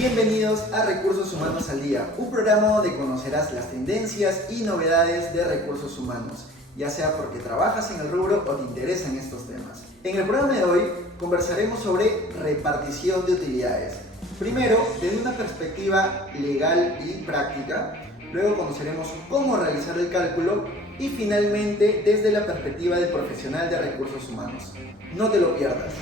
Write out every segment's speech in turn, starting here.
Bienvenidos a Recursos Humanos al Día, un programa donde conocerás las tendencias y novedades de recursos humanos, ya sea porque trabajas en el rubro o te interesan estos temas. En el programa de hoy conversaremos sobre repartición de utilidades. Primero, desde una perspectiva legal y práctica, luego conoceremos cómo realizar el cálculo y finalmente desde la perspectiva del profesional de recursos humanos. No te lo pierdas.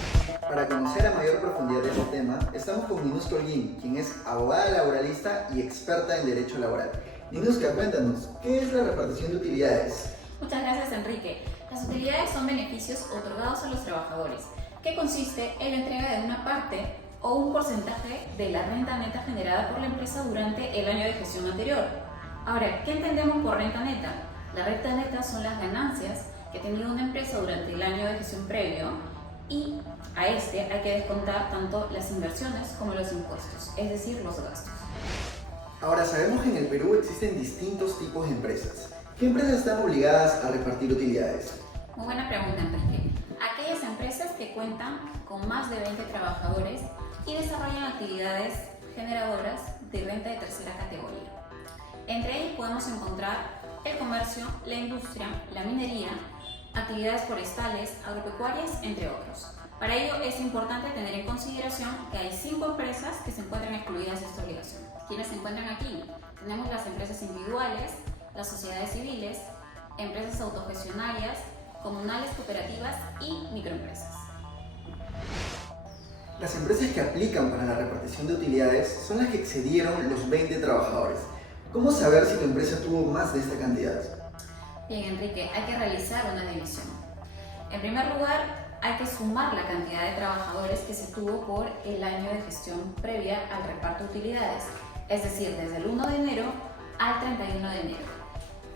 Para conocer a mayor profundidad de este tema, estamos con Ninuska Holguín, quien es abogada laboralista y experta en derecho laboral. Ninuska, cuéntanos, ¿qué es la repartición de utilidades? Muchas gracias, Enrique. Las utilidades son beneficios otorgados a los trabajadores, que consiste en la entrega de una parte o un porcentaje de la renta neta generada por la empresa durante el año de gestión anterior. Ahora, ¿qué entendemos por renta neta? La renta neta son las ganancias que ha tenido una empresa durante el año de gestión previo y a este hay que descontar tanto las inversiones como los impuestos, es decir, los gastos. Ahora, sabemos que en el Perú existen distintos tipos de empresas. ¿Qué empresas están obligadas a repartir utilidades? Muy buena pregunta, Enrique. Aquellas empresas que cuentan con más de 20 trabajadores y desarrollan actividades generadoras de renta de tercera categoría. Entre ellas podemos encontrar el comercio, la industria, la minería, actividades forestales, agropecuarias, entre otros. Para ello es importante tener en consideración que hay 5 empresas que se encuentran excluidas de esta obligación. ¿Quiénes se encuentran aquí? Tenemos las empresas individuales, las sociedades civiles, empresas autogestionarias, comunales, cooperativas y microempresas. Las empresas que aplican para la repartición de utilidades son las que excedieron los 20 trabajadores. ¿Cómo saber si tu empresa tuvo más de esta cantidad? Bien, Enrique, hay que realizar una división. En primer lugar, hay que sumar la cantidad de trabajadores que se tuvo por el año de gestión previa al reparto de utilidades, es decir, desde el 1 de enero al 31 de enero.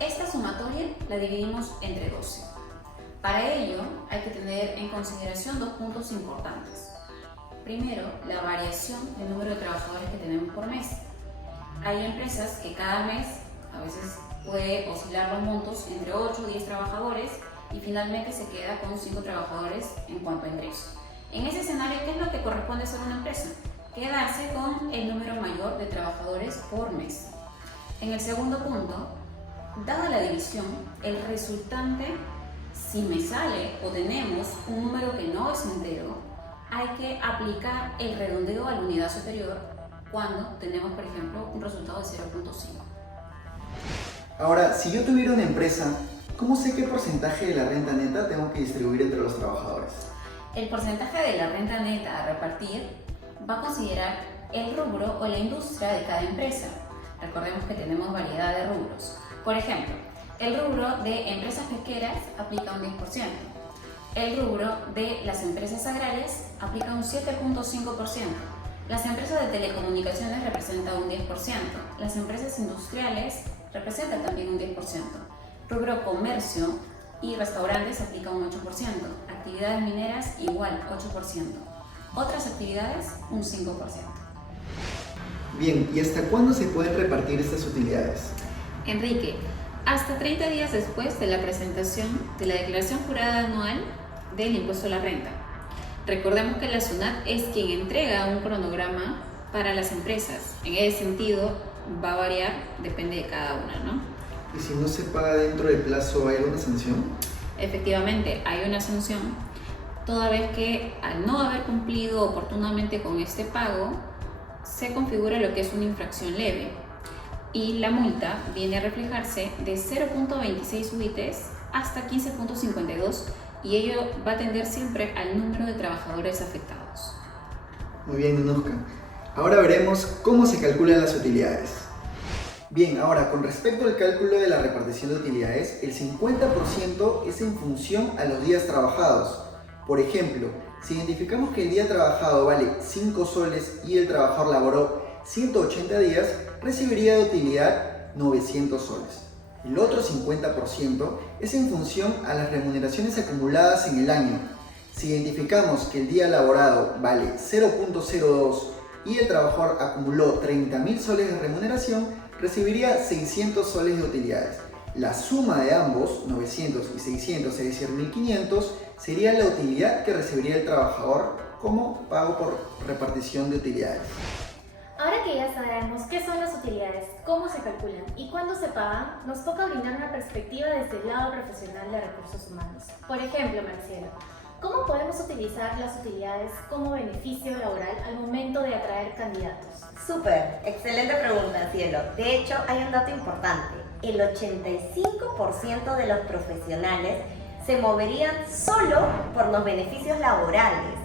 Esta sumatoria la dividimos entre 12. Para ello, hay que tener en consideración 2 puntos importantes. Primero, la variación del número de trabajadores que tenemos por mes. Hay empresas que cada mes, a veces puede oscilar los montos entre 8 y 10 trabajadores y finalmente se queda con 5 trabajadores en cuanto a ingresos. En ese escenario, ¿qué es lo que corresponde hacer una empresa? Quedarse con el número mayor de trabajadores por mes. En el segundo punto, dada la división, el resultante, si me sale o tenemos un número que no es entero, hay que aplicar el redondeo a la unidad superior cuando tenemos, por ejemplo, un resultado de 0.5. Ahora, si yo tuviera una empresa, ¿cómo sé qué porcentaje de la renta neta tengo que distribuir entre los trabajadores? El porcentaje de la renta neta a repartir va a considerar el rubro o la industria de cada empresa. Recordemos que tenemos variedad de rubros. Por ejemplo, el rubro de empresas pesqueras aplica un 10%. El rubro de las empresas agrarias aplica un 7.5%. Las empresas de telecomunicaciones representan un 10%. Las empresas industriales representan también un 10%. Rubro comercio y restaurantes aplica un 8%. Actividades mineras igual 8%. Otras actividades un 5%. Bien, ¿y hasta cuándo se pueden repartir estas utilidades? Enrique, hasta 30 días después de la presentación de la declaración jurada anual del impuesto a la renta. Recordemos que la SUNAT es quien entrega un cronograma para las empresas. En ese sentido, va a variar, depende de cada una, ¿no? ¿Y si no se paga dentro del plazo, hay alguna sanción? Efectivamente, hay una sanción, toda vez que al no haber cumplido oportunamente con este pago, se configura lo que es una infracción leve y la multa viene a reflejarse de 0.26 UITs hasta 15.52 y ello va a tender siempre al número de trabajadores afectados. Muy bien, Ninuska. Ahora veremos cómo se calculan las utilidades. Bien, ahora con respecto al cálculo de la repartición de utilidades, el 50% es en función a los días trabajados. Por ejemplo, si identificamos que el día trabajado vale 5 soles y el trabajador laboró 180 días, recibiría de utilidad 900 soles. El otro 50% es en función a las remuneraciones acumuladas en el año. Si identificamos que el día laborado vale 0.02 y el trabajador acumuló 30.000 soles de remuneración, recibiría 600 soles de utilidades. La suma de ambos, 900 y 600, es decir, 1.500, sería la utilidad que recibiría el trabajador como pago por repartición de utilidades. Ahora que ya sabemos qué son las utilidades, cómo se calculan y cuándo se pagan, nos toca brindar una perspectiva desde el lado profesional de recursos humanos. Por ejemplo, Marcielo, ¿cómo podemos utilizar las utilidades como beneficio laboral al momento de atraer candidatos? Súper, excelente pregunta, Cielo. De hecho, hay un dato importante. El 85% de los profesionales se moverían solo por los beneficios laborales.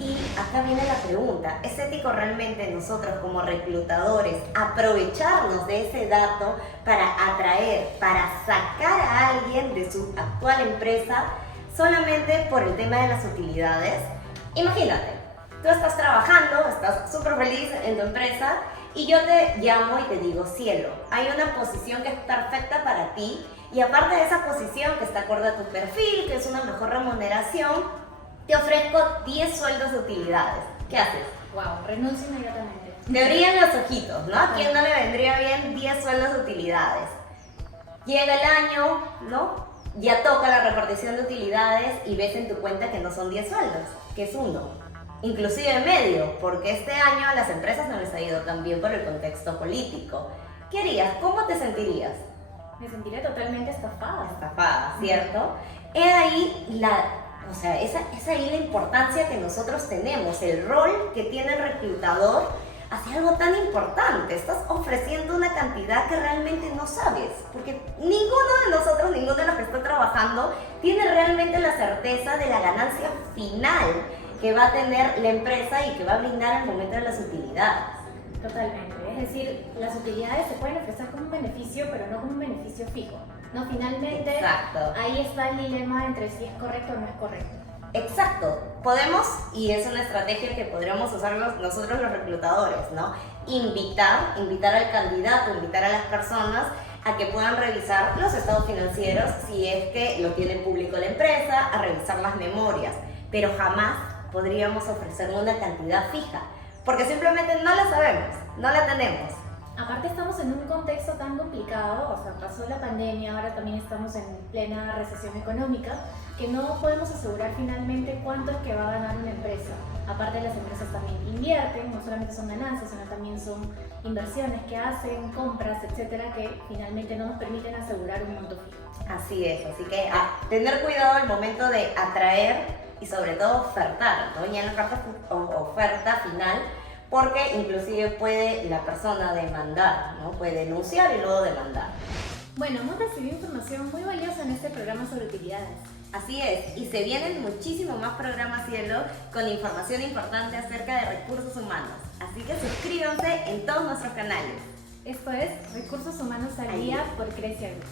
Y acá viene la pregunta, ¿es ético realmente nosotros como reclutadores aprovecharnos de ese dato para atraer, para sacar a alguien de su actual empresa solamente por el tema de las utilidades? Imagínate, tú estás trabajando, estás súper feliz en tu empresa y yo te llamo y te digo, Cielo, hay una posición que es perfecta para ti y aparte de esa posición que está acorde a tu perfil, que es una mejor remuneración, te ofrezco 10 sueldos de utilidades. ¿Qué haces? Wow, renuncio inmediatamente. Te brillan los ojitos, ¿no? ¿A quién no le vendría bien 10 sueldos de utilidades? Llega el año, ¿no? Ya toca la repartición de utilidades y ves en tu cuenta que no son 10 sueldos, que es uno. Inclusive medio, porque este año a las empresas no les ha ido tan bien por el contexto político. ¿Qué harías? ¿Cómo te sentirías? Me sentiré totalmente estafada. Estafada, ¿cierto? Es ahí es ahí la importancia que nosotros tenemos, el rol que tiene el reclutador hacia algo tan importante. Estás ofreciendo una cantidad que realmente no sabes, porque ninguno de nosotros, ninguno de los que está trabajando, tiene realmente la certeza de la ganancia final que va a tener la empresa y que va a brindar al momento de las utilidades. Totalmente, es decir, las utilidades se pueden ofrecer como un beneficio, pero no como un beneficio fijo. No, finalmente, Exacto. Ahí está el dilema entre si es correcto o no es correcto. Exacto, podemos, y es una estrategia que podríamos usar nosotros los reclutadores, ¿no? Invitar al candidato, invitar a las personas a que puedan revisar los estados financieros si es que lo tiene público la empresa, a revisar las memorias, pero jamás podríamos ofrecerle una cantidad fija, porque simplemente no la sabemos, no la tenemos. Aparte estamos en un contexto tan complicado, o sea, pasó la pandemia, ahora también estamos en plena recesión económica, que no podemos asegurar finalmente cuánto es que va a ganar una empresa. Aparte las empresas también invierten, no solamente son ganancias, sino también son inversiones que hacen, compras, etcétera, que finalmente no nos permiten asegurar un monto fijo. Así es, así que tener cuidado al momento de atraer y sobre todo ofertar, ¿no? Ya en la carta oferta final, porque inclusive puede la persona demandar, ¿no? Puede denunciar y luego demandar. Bueno, hemos recibido información muy valiosa en este programa sobre utilidades. Así es, y se vienen muchísimos más programas, Cielo, con información importante acerca de recursos humanos. Así que suscríbanse en todos nuestros canales. Esto es Recursos Humanos al Día por Crecia Group.